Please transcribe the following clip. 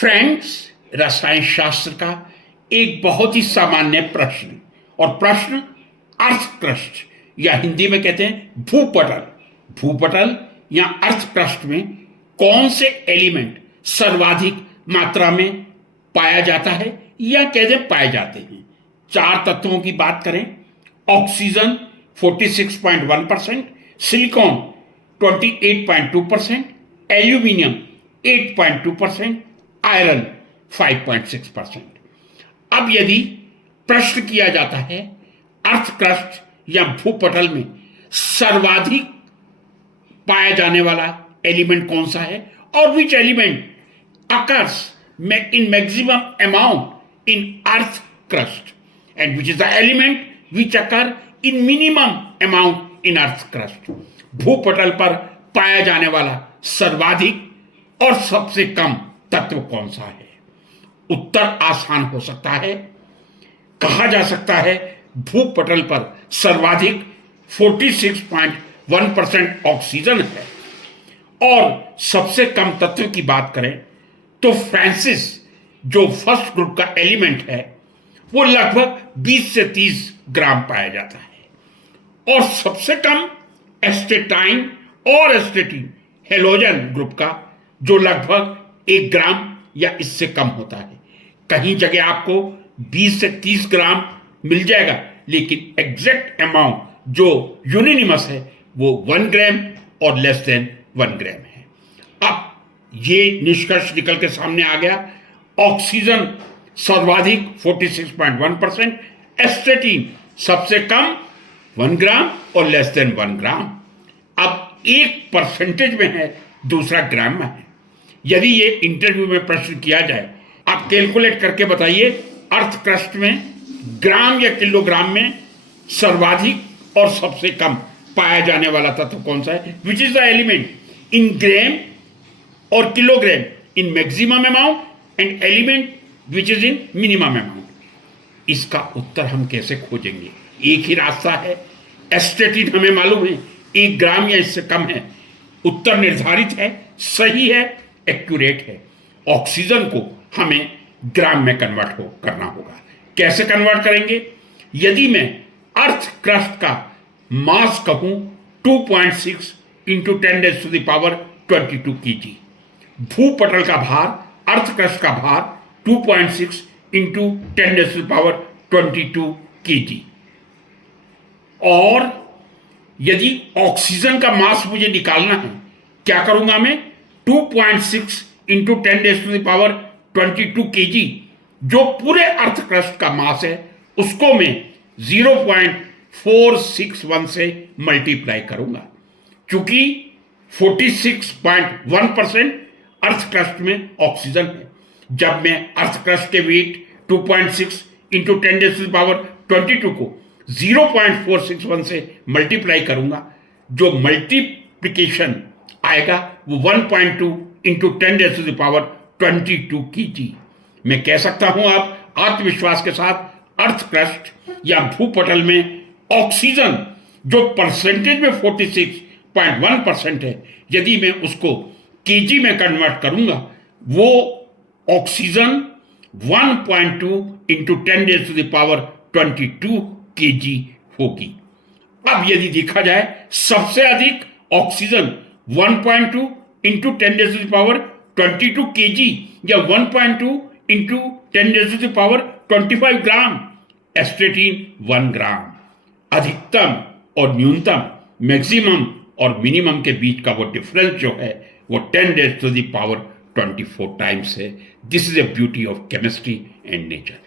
Friends, रसायन शास्त्र का एक बहुत ही सामान्य प्रश्न, और प्रश्न अर्थ क्रस्ट या हिंदी में कहते हैं भूपटल। भूपटल या अर्थ क्रस्ट में कौन से एलिमेंट सर्वाधिक मात्रा में पाया जाता है या कहते पाए जाते हैं। चार तत्वों की बात करें, ऑक्सीजन 46.1%, सिलिकॉन 28.2%, एल्यूमिनियम 8.2%, आयरन 5.6%। अब यदि प्रश्न किया जाता है अर्थ क्रस्ट या भूपटल में सर्वाधिक पाया जाने वाला एलिमेंट कौन सा है और which element occurs in maximum amount in earth crust and which is the element which occur in minimum amount in earth crust। भूपटल पर पाया जाने वाला सर्वाधिक और सबसे कम तत्व कौन सा है। उत्तर आसान हो सकता है, कहा जा सकता है भूपटल पर सर्वाधिक 46.1% ऑक्सीजन है और सबसे कम तत्व की बात करें तो फ्रांसिस जो फर्स्ट ग्रुप का एलिमेंट है वो लगभग 20 से 30 ग्राम पाया जाता है और सबसे कम एस्टेटाइन और एस्टेटीन हेलोजन ग्रुप का जो लगभग 1 ग्राम या इससे कम होता है। कहीं जगह आपको 20 से 30 ग्राम मिल जाएगा, लेकिन एग्जैक्ट अमाउंट जो यूनिनिमस है वो 1 ग्राम और लेस देन 1 ग्राम है। अब ये निष्कर्ष निकल के सामने आ गया, ऑक्सीजन सर्वाधिक 46.1%, एस्टेटीन सबसे कम 1 ग्राम और लेस देन 1 ग्राम। अब एक परसेंटेज में है, दूसरा ग्राम में है। यदि ये इंटरव्यू में प्रश्न किया जाए, आप कैलकुलेट करके बताइए अर्थ क्रस्ट में ग्राम या किलोग्राम में सर्वाधिक और सबसे कम पाया जाने वाला तत्व कौन सा है, which is the element in gram और kilogram in maximum amount and element which is in minimum amount. इसका उत्तर हम कैसे खोजेंगे? एक ही रास्ता है, एस्टेटीन हमें मालूम है 1 ग्राम या इससे कम है, उत्तर निर्धारित है, सही है, एक्यूरेट है। ऑक्सीजन को हमें ग्राम में कन्वर्ट करना होगा। कैसे कन्वर्ट करेंगे? यदि मैं अर्थ क्रस्ट का मास कहूं 2.6 इंटू 10⁻22 kg, भूपटल का भार, अर्थ क्रस्ट का भार 2.6 इंटू 10⁻22 kg, और यदि ऑक्सीजन का मास मुझे निकालना है, क्या करूंगा मैं? 2.6 इंटू 10⁻22 kg जो पूरे अर्थ क्रस्ट का मास है उसको मैं 0.461 से मल्टीप्लाई करूंगा। चूंकि 46.1% अर्थ क्रस्ट में ऑक्सीजन है, जब मैं अर्थ क्रस्ट के वेट 2.6 इंटू 10⁻22 को 0.461 से मल्टीप्लाई करूंगा, जो मल्टीप्लिकेशन आएगा वो 1.2 इंटू 10⁻22 kg। मैं कह सकता हूं अब आत्मविश्वास के साथ अर्थ क्रस्ट या भूपटल में ऑक्सीजन जो परसेंटेज में 46.1% है, यदि मैं उसको केजी में कन्वर्ट करूंगा, वो ऑक्सीजन 1.2 इंटू 10⁻22 kg होगी। अब यदि देखा जाए सबसे अधिक ऑक्सीजन 1.2 इंटू 10⁻22 kg या 1.2 इंटू 10⁻25 ग्राम, एस्टेटीन 1 ग्राम। अधिकतम और न्यूनतम, मैक्सिमम और मिनिमम के बीच का वो डिफरेंस जो है वो 10⁻24 टाइम्स है। This is a beauty of chemistry and nature.